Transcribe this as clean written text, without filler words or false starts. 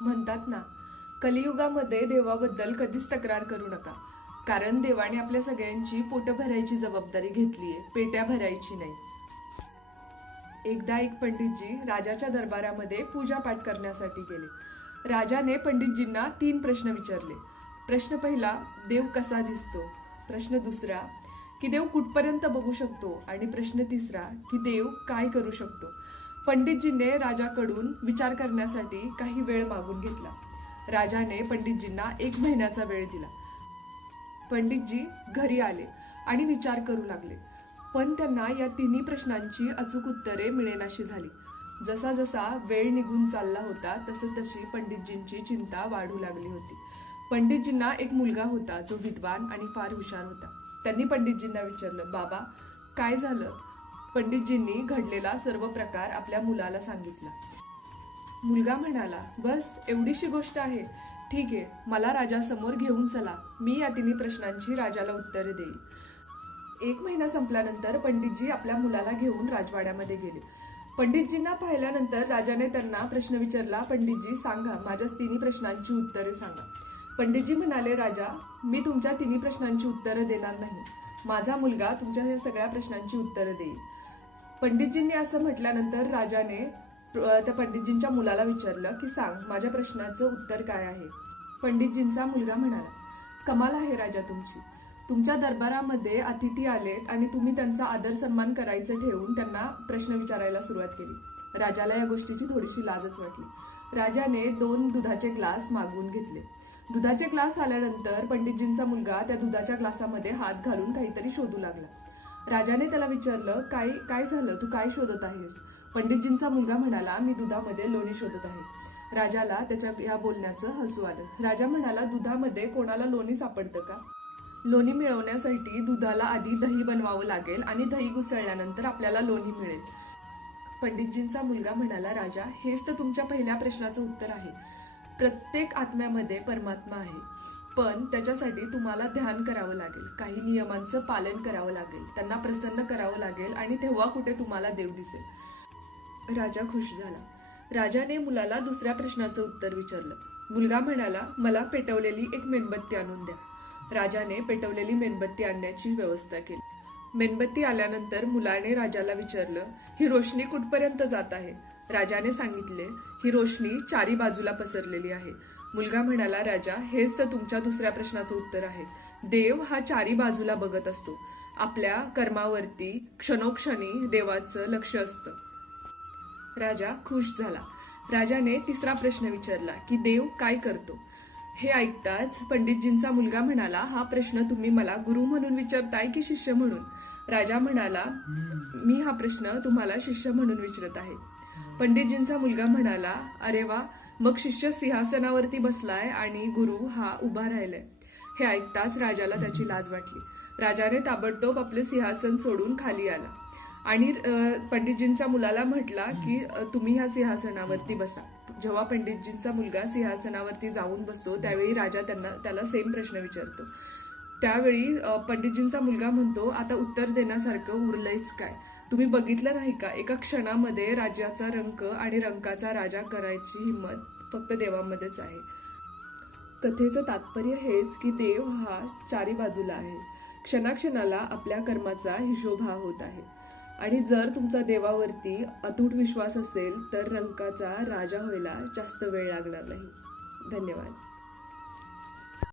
म्हणतात ना, कलियुगामध्ये देवाबद्दल कधीच तक्रार करू नका, कारण देवाने आपल्या सगळ्यांची पोटं भरायची जबाबदारी घेतलीये, पेट्या भरायची नाही. एकदा एक पंडितजी राजाच्या दरबारामध्ये पूजापाठ करण्यासाठी गेले. राजाने पंडितजींना 3 प्रश्न विचारले. प्रश्न पहिला, देव कसा दिसतो? प्रश्न दुसरा, की देव कुठपर्यंत बघू शकतो? आणि प्रश्न तिसरा, की देव काय करू शकतो? पंडितजीने राजाकडून विचार करण्यासाठी काही वेळ मागून घेतला. राजाने पंडितजींना 1 महिन्याचा वेळ दिला. पंडितजी घरी आले आणि विचार करू लागले, पण त्यांना या 3 प्रश्नांची अचूक उत्तरे मिळेनाशी झाली. जसा जसा वेळ निघून चालला होता तशी पंडितजींची चिंता वाढू लागली होती. पंडितजींना एक मुलगा होता जो विद्वान आणि फार हुशार होता. त्यांनी पंडितजींना विचारलं, बाबा काय झालं? पंडितजींनी घडलेला सर्व प्रकार आपल्या मुलाला सांगितला. मुलगा म्हणाला, बस एवढीशी गोष्ट आहे, ठीक आहे, मला राजासमोर घेऊन चला, मी या 3 प्रश्नांची राजाला उत्तरे देईल. 1 महिना संपल्यानंतर पंडितजी आपल्या मुलाला घेऊन राजवाड्यामध्ये गेले. पंडितजींना पाहिल्यानंतर राजाने त्यांना प्रश्न विचारला, पंडितजी सांगा, माझ्या 3 प्रश्नांची उत्तरे सांगा. पंडितजी म्हणाले, राजा मी तुमच्या 3 प्रश्नांची उत्तरे देणार नाही, माझा मुलगा तुमच्या या सगळ्या प्रश्नांची उत्तरे देईल. पंडितजींनी असं म्हटल्यानंतर राजाने त्या पंडितजींच्या मुलाला विचारलं की सांग, माझ्या प्रश्नाचं उत्तर काय आहे? पंडितजींचा मुलगा म्हणाला, कमाल आहे राजा तुमची, तुमच्या दरबारामध्ये अतिथी आलेत आणि तुम्ही त्यांचा आदर सन्मान करायचं ठेवून त्यांना प्रश्न विचारायला सुरुवात केली. राजाला या गोष्टीची थोडीशी लाजच वाटली. राजाने 2 दुधाचे ग्लास मागवून घेतले. दुधाचे ग्लास आल्यानंतर पंडितजींचा मुलगा त्या दुधाच्या ग्लासामध्ये हात घालून काहीतरी शोधू लागला. राजाने त्याला विचारलं, काय झालं, तू काय शोधत आहेस? पंडितजींचा मुलगा म्हणाला, मी दुधामध्ये लोणी शोधत आहे. राजाला त्याच्या या बोलण्याचं हसू आलं. राजा म्हणाला, दुधामध्ये कोणाला लोणी सापडतं का? लोणी मिळवण्यासाठी दुधाला आधी दही बनवावं लागेल आणि दही घुसळल्यानंतर आपल्याला लोणी मिळेल. पंडितजींचा मुलगा म्हणाला, राजा हेच तर तुमच्या पहिल्या प्रश्नाचं उत्तर आहे. प्रत्येक आत्म्यामध्ये परमात्मा आहे, पण त्याच्यासाठी तुम्हाला ध्यान करावं लागेल, काही नियमांचं पालन करावं लागेल, त्यांना प्रसन्न करावं लागेल आणि तेव्हा कुठे तुम्हाला देव दिसेल. राजा खुश झाला. राजाने मुलाला दुसऱ्या प्रश्नाचं उत्तर विचारलं. मुलगा म्हणाला, मला पेटवलेली एक मेणबत्ती आणून द्या. राजाने पेटवलेली मेणबत्ती आणण्याची व्यवस्था केली. मेणबत्ती आल्यानंतर मुलाने राजाला विचारलं, ही रोशनी कुठपर्यंत जात आहे? राजाने सांगितले, ही रोशनी 4 बाजूला पसरलेली आहे. मुलगा म्हणाला, राजा हेच तर तुमच्या दुसऱ्या प्रश्नाचं उत्तर आहे. देव हा 4 बाजूला बघत असतो. आपल्या कर्मावरती क्षणोक्षणी देवाचं लक्ष असतं. राजा खुश झाला. राजाने तिसरा प्रश्न विचारला की देव काय करतो? हे ऐकताच पंडितजींचा मुलगा म्हणाला, हा प्रश्न तुम्ही मला गुरु म्हणून विचारताय की शिष्य म्हणून? राजा म्हणाला, मी हा प्रश्न तुम्हाला शिष्य म्हणून विचारत आहे. पंडितजींचा मुलगा म्हणाला, अरे वा, मग शिष्य सिंहासनावरती बसलाय आणि गुरु हा उभा राहिलाय. हे ऐकताच राजाला त्याची लाज वाटली. राजाने ताबडतोब आपले सिंहासन सोडून खाली आला आणि पंडितजींच्या मुलाला म्हटला की तुम्ही ह्या सिंहासनावरती बसा. जेव्हा पंडितजींचा मुलगा सिंहासनावरती जाऊन बसतो त्यावेळी राजा त्याला सेम प्रश्न विचारतो. त्यावेळी पंडितजींचा मुलगा म्हणतो, आता उत्तर देण्यासारखं उरलंयच काय? तुम्ही बघितलं नाही का, एका क्षणामध्ये राज्याचा रंक आणि रंकाचा राजा करायची हिंमत फक्त देवामध्येच आहे. कथेचं तात्पर्य हेच की देव हा 4 बाजूला आहे. क्षणाक्षणाला आपल्या कर्माचा हिशोब हा होत आहे आणि जर तुमचा देवावरती अतूट विश्वास असेल तर रंकाचा राजा व्हायला जास्त वेळ लागणार नाही. धन्यवाद.